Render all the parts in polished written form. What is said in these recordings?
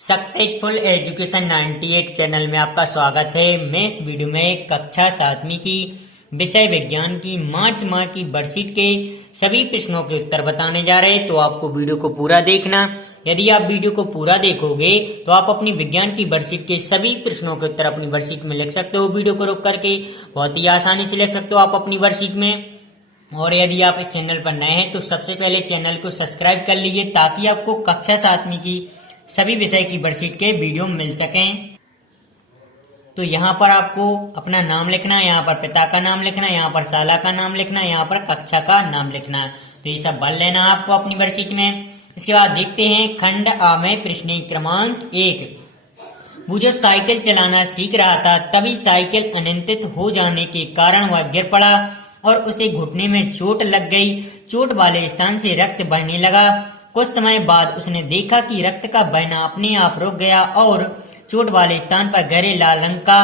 Successful education 98 channel में आपका स्वागत है। मैं इस वीडियो में कक्षा 7वीं की विषय विज्ञान की मार्च माह की वर्कशीट के सभी प्रश्नों के उत्तर बताने जा रहे हैं, तो आपको वीडियो को पूरा देखना। यदि आप वीडियो को पूरा देखोगे तो आप अपनी विज्ञान की वर्कशीट के सभी प्रश्नों के उत्तर अपनी वर्कशीट में लिख सकते हो। वीडियो को रोक करके बहुत ही आसानी से लिख सकते हो आप अपनी वर्कशीट में। और यदि आप इस चैनल पर नए हैं तो सबसे पहले चैनल को सब्सक्राइब कर लीजिए ताकि आपको कक्षा 7वीं की सभी विषय की वर्कशीट के वीडियो मिल सकें। तो यहाँ पर आपको अपना नाम लिखना है, यहाँ पर पिता का नाम लिखना है, यहाँ पर शाला का नाम लिखना है, यहाँ पर कक्षा का नाम लिखना है। तो ये सब भर लेना है आपको अपनी वर्कशीट में। इसके बाद देखते हैं खंड आ में प्रश्न क्रमांक 1। वो जो साइकिल चलाना सीख रहा था तभी साइकिल अनियंत्रित हो जाने के कारण वह गिर पड़ा और उसे घुटने में चोट लग गई। चोट वाले स्थान से रक्त बहने लगा। कुछ समय बाद उसने देखा कि रक्त का बहना अपने आप रुक गया और चोट वाले स्थान पर गहरे लाल रंग का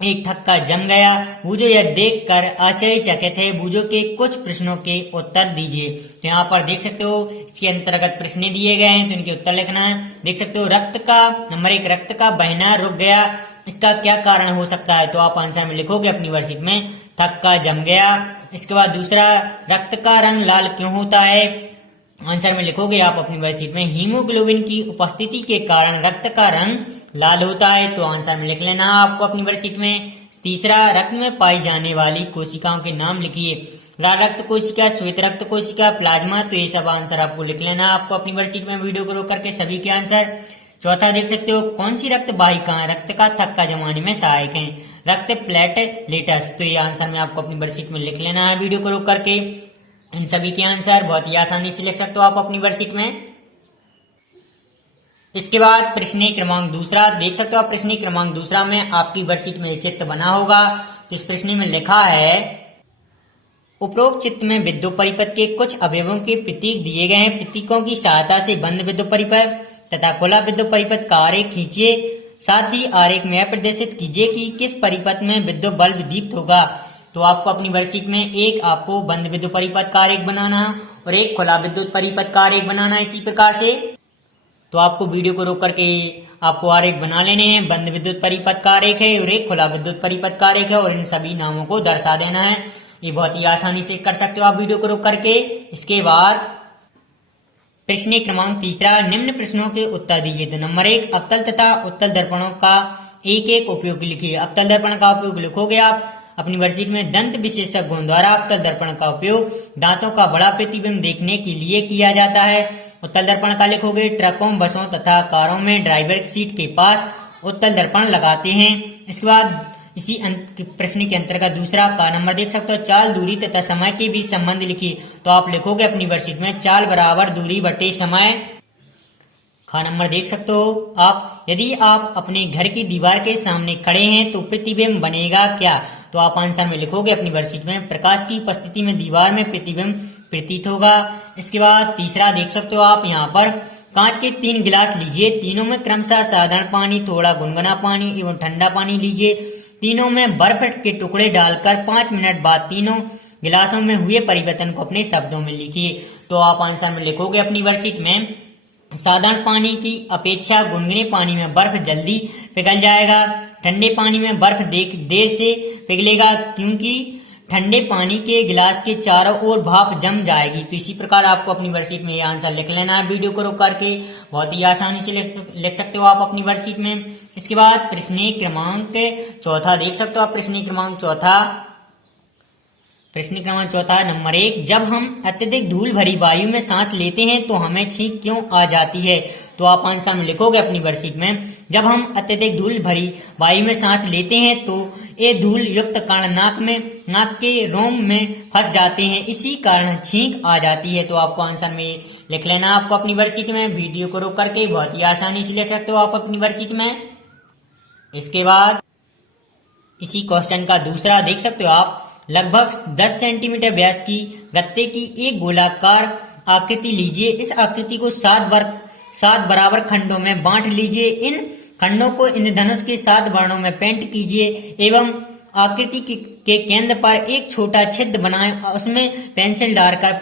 एक थक्का जम गया। बूझो यह देखकर आश्चर्यचकित है। बूझो के कुछ प्रश्नों के उत्तर दीजिए। तो यहाँ पर देख सकते हो इसके अंतर्गत प्रश्न दिए गए हैं, तो इनके उत्तर लिखना है। देख सकते हो रक्त का नंबर 1, रक्त का बहना रुक गया, इसका क्या कारण हो सकता है? तो आप आंसर में लिखोगे अपनी वर्कशीट में थक्का जम गया। इसके बाद दूसरा, रक्त का रंग लाल क्यों होता है? आंसर में लिखोगे आप अपनी वर्कशीट में हीमोग्लोबिन की उपस्थिति के कारण रक्त का रंग लाल होता है। तो आंसर में लिख लेना आपको अपनी वर्कशीट में। तीसरा, रक्त में पाई जाने वाली कोशिकाओं के नाम लिखिए। लाल रक्त कोशिका, श्वेत रक्त कोशिका, प्लाज्मा। तो ये सब आंसर आपको लिख लेना आपको अपनी वर्कशीट में। वीडियो को रोक करके सभी के आंसर। चौथा, देख सकते हो कौन सी रक्त वाहिकाएं रक्त का थक्का जमाने में सहायक हैं? रक्त प्लेटलेट्स। तो ये आंसर में आपको अपनी वर्कशीट में लिख लेना है वीडियो को रोक करके। इन सभी के आंसर बहुत ही आसानी से लिख सकते हो आप अपनी वर्कशीट में। इसके बाद प्रश्न क्रमांक 2 देख सकते हो आप। प्रश्न क्रमांक 2 में आपकी वर्कशीट में चित्र बना होगा। तो इस प्रश्न में लिखा है उपरोक्त चित्र में विद्युत परिपथ के कुछ अवयवों के प्रतीक दिए गए हैं। प्रतीकों की सहायता से बंद विद्युत परिपथ तथा खुला विद्युत परिपथ का आरेख खींचिए। साथ ही आरेख में यह प्रदर्शित कीजिए कि किस परिपथ में विद्युत बल्ब दीप्त होगा। तो आपको अपनी वर्कशीट में एक आपको बंद विद्युत परिपथ का आरेख बनाना और एक खुला विद्युत परिपथ का आरेख बनाना है इसी प्रकार से। तो आपको वीडियो को रोक करके आपको आरेख बना लेने हैं। बंद विद्युत परिपथ का आरेख है और एक खुला विद्युत परिपथ का आरेख है और इन सभी नामों को दर्शा देना है। ये बहुत ही आसानी से कर सकते हो आप वीडियो को रोक करके। इसके बाद प्रश्न क्रमांक 3, निम्न प्रश्नों के उत्तर दीजिए। तो नंबर 1, अवतल तथा उत्तल दर्पणों का एक एक उपयोग लिखिए। अवतल दर्पण का उपयोग लिखोगे आप अपनी वर्कशीट में। दंत विशेषज्ञों द्वारा अवतल दर्पण का उपयोग दांतों का बड़ा प्रतिबिंब देखने के लिए किया जाता है। उत्तल दर्पण का लिखोगे ट्रकों, बसों तथा कारों में ड्राइवर सीट के पास उत्तल दर्पण लगाते हैं। इसके बाद इसी प्रश्न के अंतर्गत दूसरा का नंबर देख सकते हो, चाल, दूरी तथा समय के बीच संबंध लिखिए। तो आप लिखोगे अपनी वर्कशीट में चाल बराबर दूरी बटे समय। खा नंबर देख सकते हो आप, यदि आप अपने घर की दीवार के सामने खड़े हैं तो प्रतिबिंब बनेगा क्या? तो आप आंसर में लिखोगे अपनी वर्कशीट में प्रकाश की उपस्थिति में दीवार में प्रतिबिंब प्रतीत होगा। इसके बाद तीसरा देख सकते हो आप, यहाँ पर कांच के 3 गिलास लीजिए। तीनों में क्रमशः साधारण पानी, थोड़ा गुनगुना पानी एवं ठंडा पानी लीजिए। तीनों में बर्फ के टुकड़े डालकर 5 मिनट बाद तीनों गिलासों में हुए परिवर्तन को अपने शब्दों में लिखिए। तो आप आंसर में लिखोगे अपनी वर्कशीट में साधारण पानी की अपेक्षा गुनगुने पानी में बर्फ जल्दी पिघल जाएगा। ठंडे पानी में बर्फ देर से पिघलेगा क्योंकि ठंडे पानी के गिलास के चारों ओर भाप जम जाएगी। तो इसी प्रकार आपको अपनी वर्कशीट में ये आंसर लिख लेना है वीडियो को रोक करके। बहुत ही आसानी से लिख सकते हो आप अपनी वर्कशीट में। इसके बाद प्रश्न क्रमांक 4 देख सकते हो आप। प्रश्न क्रमांक 4 नंबर 1, जब हम अत्यधिक धूल भरी वायु में सांस लेते हैं तो हमें छींक क्यों आ जाती है? तो आप आंसर में लिखोगे अपनी वर्कशीट में जब हम अत्यधिक धूल भरी वायु में सांस लेते हैं तो ये धूल युक्त कण नाक के रोम में फंस जाते हैं, इसी कारण छींक आ जाती है। तो आपको आंसर में लिख लेना आपको अपनी वर्कशीट में। वीडियो को रोक करके बहुत ही आसानी से लिख सकते हो आप अपनी वर्कशीट में। इसके बाद इसी क्वेश्चन का दूसरा देख सकते हो आप, लगभग 10 सेंटीमीटर व्यास की गत्ते की एक गोलाकार आकृति लीजिए। इस आकृति को 7 बराबर खंडों में बांट लीजिए। इन खंडों को इंद्रधनुष के 7 वर्णों में पेंट कीजिए एवं आकृति के केंद्र पर एक छोटा छिद्र बनाएं। उसमें पेंसिल डालकर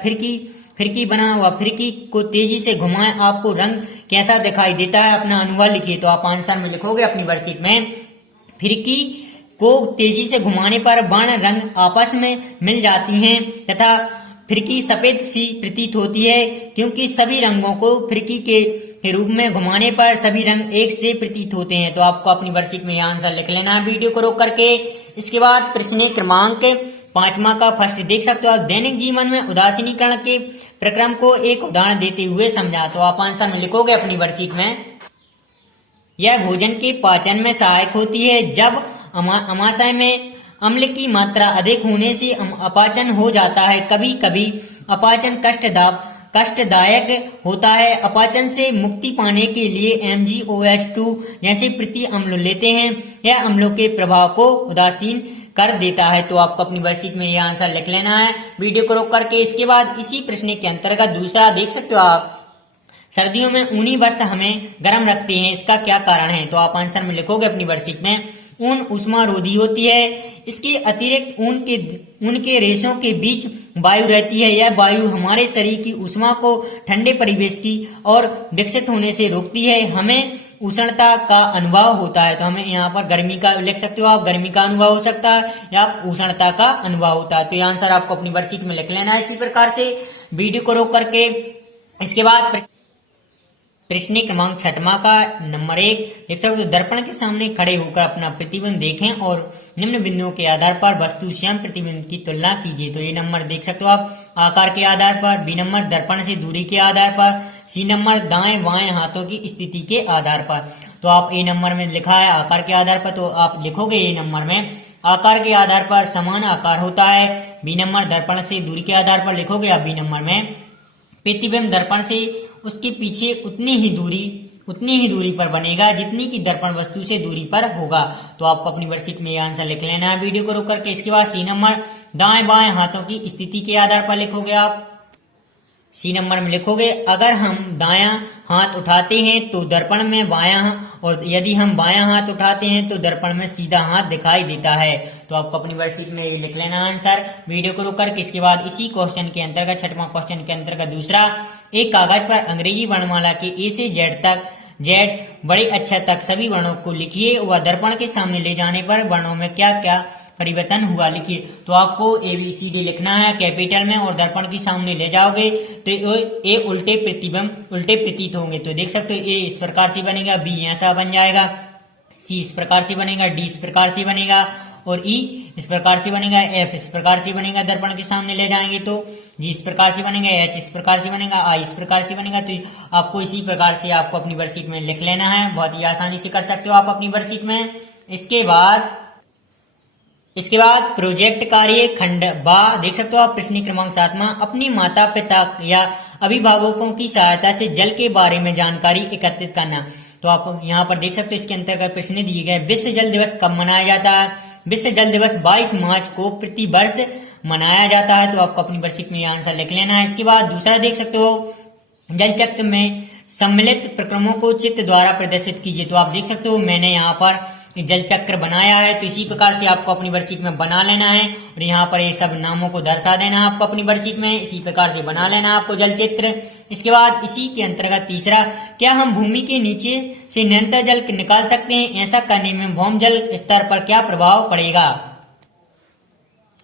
फिरकी बना हुआ फिरकी को तेजी से घुमाएं, आपको रंग कैसा दिखाई देता है, अपना अनुभव लिखिए। तो आप आंसर में लिखोगे अपनी वर्कशीट में, फिरकी को तेजी से घुमाने पर वर्ण रंग आपस में मिल जाती हैं तथा फिरकी सफेद सी प्रतीत होती है, क्योंकि सभी रंगों को फिरकी के रूप में घुमाने पर सभी रंग एक से प्रतीत होते हैं। तो आपको अपनी वर्कशीट में यह आंसर लिख लेना है वीडियो को रोक करके। इसके बाद प्रश्न क्रमांक 5वां का फर्स्ट देख सकते हो आप, दैनिक जीवन में उदासीनीकरण के प्रक्रम को एक उदाहरण देते हुए समझा। तो आप आंसर में लिखोगे अपनी वर्कशीट में, यह भोजन के पाचन में सहायक होती है। जब अमाशय में अम्ल की मात्रा अधिक होने से अपाचन हो जाता है। कभी कभी अपाचन कष्टदायक होता है। अपाचन से मुक्ति पाने के लिए MgOH2 जैसे प्रति अम्ल लेते हैं। यह अम्लों के प्रभाव को उदासीन कर देता है। तो आपको अपनी वर्कशीट में यह आंसर लिख लेना है वीडियो को रोक करके। इसके बाद इसी प्रश्न के अंतर्गत दूसरा देख सकते हो आप, सर्दियों में ऊनी वस्त्र हमें गर्म रखते हैं, इसका क्या कारण है। तो आप आंसर में लिखोगे अपनी वर्कशीट में, ऊन उष्मारोधी होती है। इसके अतिरिक्त ऊन के रेशों के बीच वायु रहती है। यह वायु हमारे शरीर की ऊष्मा को ठंडे परिवेश की और विकसित होने से रोकती है। हमें उष्णता का अनुभव होता है। तो हमें यहाँ पर गर्मी का लिख सकते हो आप, गर्मी का अनुभव हो सकता है या उष्णता का अनुभव होता है। तो ये आंसर आपको अपनी वर्कशीट में लिख लेना है इसी प्रकार से वीडियो को रोक करके। इसके बाद प्रश्न क्रमांक 6वां का नंबर 1 देख सकते हो, दर्पण के सामने खड़े होकर अपना प्रतिबिंब देखें और निम्न बिंदुओं के आधार पर वस्तु स्वयं प्रतिबिंब की तुलना कीजिए। तो ये नंबर देख सकते हो आप, आकार के आधार पर, बी नंबर दर्पण से दूरी के आधार पर, सी नंबर दाएं बाएं हाथों की स्थिति के आधार पर। तो आप ए नंबर में लिखा है आकार के आधार पर, तो आप लिखोगे ए नंबर में आकार के आधार पर समान आकार होता है। बी नंबर दर्पण से दूरी के आधार पर लिखोगे आप बी नंबर में प्रतिबिंब दर्पण से उसके पीछे उतनी ही दूरी पर बनेगा जितनी की दर्पण वस्तु से दूरी पर होगा। तो आपको अपनी वर्कशीट में ये आंसर लिख लेना है वीडियो को रोक करके। इसके बाद सी नंबर दाएं बाएं हाथों की स्थिति के आधार पर लिखोगे आप, सी नंबर में लिखोगे अगर हम दायां हाथ उठाते हैं तो दर्पण में बायां, और यदि हम बायां हाथ उठाते हैं तो दर्पण में सीधा हाथ दिखाई देता है। तो आपको अपनी वर्कशीट में ये लिख लेना आंसर वीडियो को रोक करके। इसके बाद इसी क्वेश्चन के अंतर्गत 6वां क्वेश्चन के अंतर्गत दूसरा, एक कागज पर अंग्रेजी वर्णमाला के ए से जेड बड़े अक्षर तक सभी वर्णों को लिखिए व दर्पण के सामने ले जाने पर वर्णों में क्या क्या परिवर्तन हुआ लिखिए। तो आपको ABCD लिखना है कैपिटल में और दर्पण के सामने ले जाओगे तो ए उल्टे प्रतीत होंगे। तो देख सकते हो ए इस प्रकार से बनेगा, बी ऐसा बन जाएगा, सी इस प्रकार से बनेगा, डी इस प्रकार से बनेगा और ई इस प्रकार से बनेगा, एफ इस प्रकार से बनेगा। दर्पण के सामने ले जाएंगे तो जी इस प्रकार से बनेगा, एच इस प्रकार से बनेगा, आई इस प्रकार से बनेगा। तो आपको इसी प्रकार से आपको अपनी वर्कशीट में लिख लेना है, बहुत ही आसानी से कर सकते हो आप अपनी वर्कशीट में। इसके बाद प्रोजेक्ट कार्य खंड बा देख सकते हो आप, प्रश्न क्रमांक 7वां, अपनी माता पिता या अभिभावकों की सहायता से जल के बारे में जानकारी एकत्रित करना। तो आप यहाँ पर देख सकते हो इसके अंतर्गत प्रश्न दिए गए। विश्व जल दिवस कब मनाया जाता है। विश्व जल दिवस 22 मार्च को प्रति वर्ष मनाया जाता है। तो आपको अपनी वर्कशीट में आंसर लिख लेना है। इसके बाद दूसरा देख सकते हो, जल चक्र में सम्मिलित प्रक्रमों को चित्र द्वारा प्रदर्शित कीजिए। तो आप देख सकते हो मैंने यहाँ पर जल चक्र बनाया है, तो इसी प्रकार से आपको अपनी वर्कशीट में बना लेना है और यहाँ पर ये सब नामों को दर्शा देना है आपको अपनी वर्कशीट में, इसी प्रकार से बना लेना है आपको जल चित्र। इसके बाद इसी के अंतर्गत तीसरा, क्या हम भूमि के नीचे से निरंतर जल निकाल सकते हैं। ऐसा करने में भौम जल स्तर पर क्या प्रभाव पड़ेगा।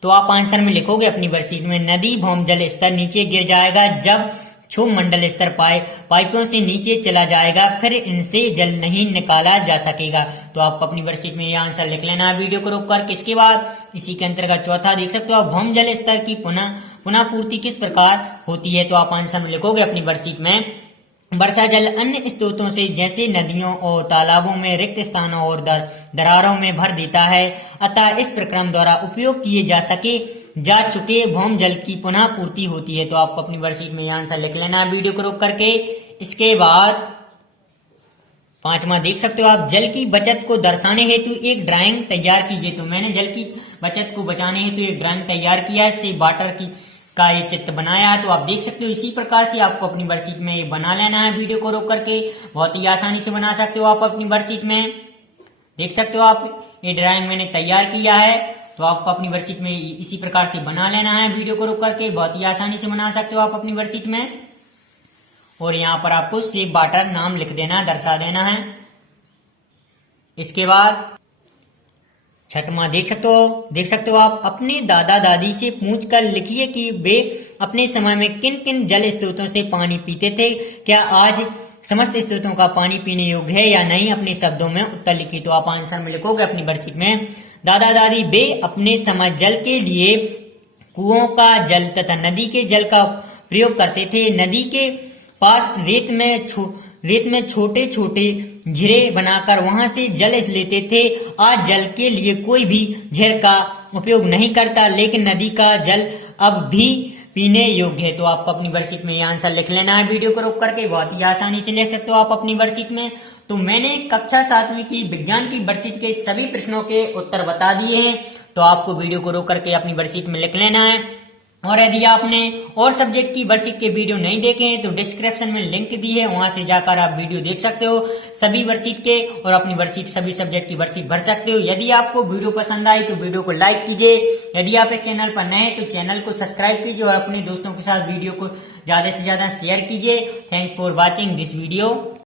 तो आप आंसर में लिखोगे अपनी वर्कशीट में, नदी भौम जल स्तर नीचे गिर जाएगा जब क्षोभ मंडल स्तर पाइपों से नीचे चला जाएगा, फिर इनसे जल नहीं निकाला जा सकेगा। तो आपको अपनी वर्कशीट में ये आंसर लिख लेना है वीडियो को रोककर। इसके बाद इसी के अंतर्गत चौथा देख सकते हो आप, भौम जल स्तर की पुनः पूर्ति किस प्रकार होती है। तो आप आंसर में लिखोगे अपनी वर्कशीट में, वर्षा जल अन्य स्रोतों से जैसे नदियों और तालाबों में रिक्त स्थानों और दरारों में भर देता है, अतः इस प्रक्रम द्वारा उपयोग किए जा चुके भौम जल की पुनः पूर्ति होती है। तो आपको अपनी वर्कशीट में आंसर लिख लेना है वीडियो को रोक करके। इसके बाद 5वां देख सकते हो आप, जल की बचत को दर्शाने हेतु एक ड्राइंग तैयार कीजिए। तो मैंने जल की बचत को बचाने हेतु एक ड्राइंग तैयार किया है, इससे वाटर का ये चित्र बनाया है। तो आप देख सकते हो इसी प्रकार से आपको अपनी वर्कशीट में ये बना लेना है वीडियो को रोक करके, बहुत ही आसानी से बना सकते हो आप अपनी वर्कशीट में। देख सकते हो आप ये ड्राइंग मैंने तैयार किया है तो आपको अपनी वर्कशीट में इसी प्रकार से बना लेना है। वीडियो को रोक करके बहुत ही आसानी से बना सकते हो आप अपनी वर्कशीट में। और यहाँ पर आपको सेव वाटर नाम लिख देना है, दर्शा देना है। इसके बाद छठवां देख सकते हो आप अपने दादा दादी से पूछ कर लिखिए कि वे अपने समय में किन किन जल स्रोतों से पानी पीते थे। क्या आज समस्त स्रोतों का पानी पीने योग्य है या नहीं? अपने शब्दों में उत्तर लिखिए। तो आप आंसर में लिखोगे अपनी वर्कशीट में, दादा दादी वे अपने समय जल के लिए कुओं का जल तथा नदी के जल का प्रयोग करते थे। नदी के पास रेत में छोटे छोटे झीरे बनाकर वहां से जल लेते थे। आज जल के लिए कोई भी झीर का उपयोग नहीं करता, लेकिन नदी का जल अब भी पीने योग्य है। तो आपको अपनी वर्कशीट में ये आंसर लिख लेना है। वीडियो को रोक करके बहुत ही आसानी से लिख सकते हो आप अपनी वर्कशीट में। तो मैंने कक्षा 7वीं की विज्ञान की वर्कशीट के सभी प्रश्नों के उत्तर बता दिए हैं। तो आपको वीडियो को रोक करके अपनी वर्कशीट में लिख लेना है। और यदि आपने और सब्जेक्ट की वर्कशीट के वीडियो नहीं देखे हैं तो डिस्क्रिप्शन में लिंक दी है, वहां से जाकर आप वीडियो देख सकते हो सभी वर्कशीट के, और अपनी वर्कशीट सभी सब्जेक्ट की वर्कशीट भर सकते हो। यदि आपको वीडियो पसंद आई तो वीडियो को लाइक कीजिए। यदि आप इस चैनल पर नए हैं तो चैनल को सब्सक्राइब कीजिए और अपने दोस्तों के साथ वीडियो को ज्यादा से ज्यादा शेयर कीजिए। Thanks for watching this video.